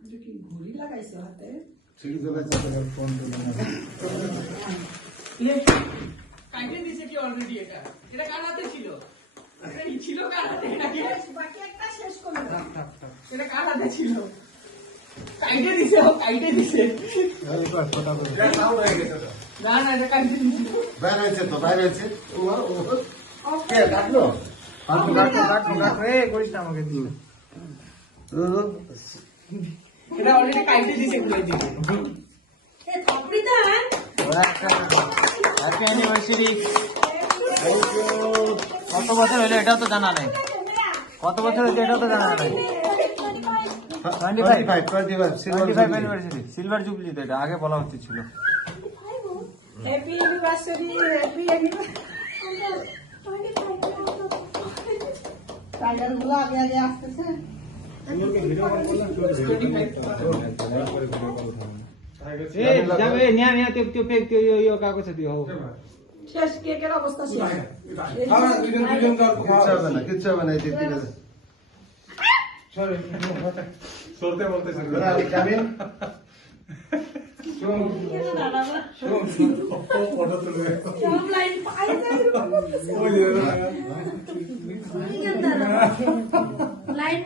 ঘড়ি লাগাইছো হাতে কাইটে দিছে কি অলরেডি এটা এটা কার হাতে ছিল এই ছিল কার হাতে নাকি বাকি একটা শেষ করে দাও এটা কার হাতে ছিল কাইটে দিছে না না এটা কাইটে দিছে বাইরে আছে কে কাটলো করিস না আমাকে দিও এটা অলরেডি কাইটে দিছে বলে দিছে এ থাপড়ি দাও হ্যাপি অ্যানিভার্সারি কত বছর হলো এটা তো জানা নেই কত বছর হয়েছে এটা তো জানা নেই 25 অ্যানিভার্সারি সিলভার জুবলি তো এটা আগে বলা উচিত ছিল happy anniversary happy anniversary tiger গুলো আগে আগে আসতেছে কাগজে দিও শেষ কেকের অবস্থা শেষ কিচ্ছু হবে না সরতে বলতেছে সব লাইন পাই যায় লাইন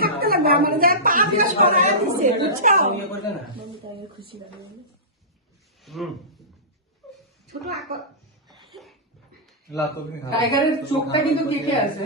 থাকতে লাগবে আমার যা পা পেশ করা দিচ্ছে বুঝছো ছোট টাইগারের চোখটা কিন্তু কেকে আছে